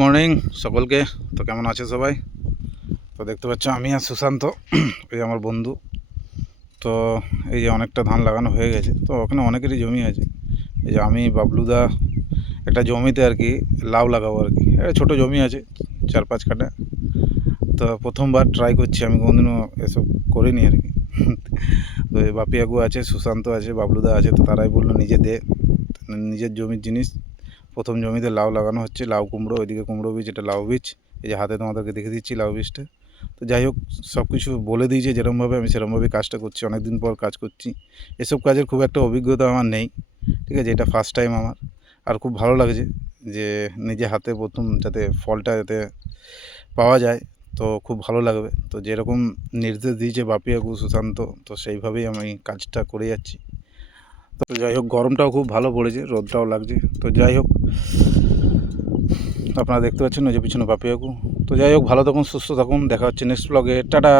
Morning সকলকে। তো কেমন আছে সবাই? তো দেখতে পাচ্ছ আমি আর সুশান্ত, এই আমার বন্ধু। তো এই যে অনেকটা ধান লাগানো হয়ে গেছে, তো ওখানে অনেকেরই জমি আছে। এই যে আমি বাবলুদা একটা জমিতে আর কি লাউ লাগাবো আর কি, একটা ছোটো জমি আছে 4-5 কাঠা। তো প্রথমবার ট্রাই করছি, আমি কোনোদিনও এসব করিনি আর কি। তো এই বাপিয়াগু আছে, সুশান্ত আছে, বাবলুদা আছে, তো তারাই বললো নিজের জমির জিনিস। প্রথম জমিতে লাউ লাগানো হচ্ছে, লাউ কুমড়ো, ওইদিকে কুমড়ো বীজ, এটা লাউ বীজ। এই যে হাতে তোমাদেরকে দেখে দিচ্ছি লাউ বীজটা। তো যাই হোক, সব কিছু বলে দিয়েছে যেরকমভাবে, আমি সেরকমভাবেই কাজটা করছি। অনেক দিন পর কাজ করছি, এসব কাজের খুব একটা অভিজ্ঞতা আমার নেই, ঠিক আছে। এটা ফার্স্ট টাইম আমার, আর খুব ভালো লাগছে যে নিজে হাতে প্রথম যাতে ফলটা যাতে পাওয়া যায়, তো খুব ভালো লাগবে। তো যেরকম নির্দেশ দিয়েছে বাপিয়াগু সুশান্ত, তো সেইভাবেই আমি কাজটা করে যাচ্ছি। তো যাই হোক, গরমটাও খুব ভালো পড়েছে, রোদটাও লাগছে। তো যাই হোক, আপনারা দেখতে পাচ্ছেন ওই যে পিছনে বাপিয়াগু। তো যাই হোক, ভালো থাকুন, সুস্থ থাকুন, দেখা হচ্ছে নেক্সট ব্লগে। টাটা।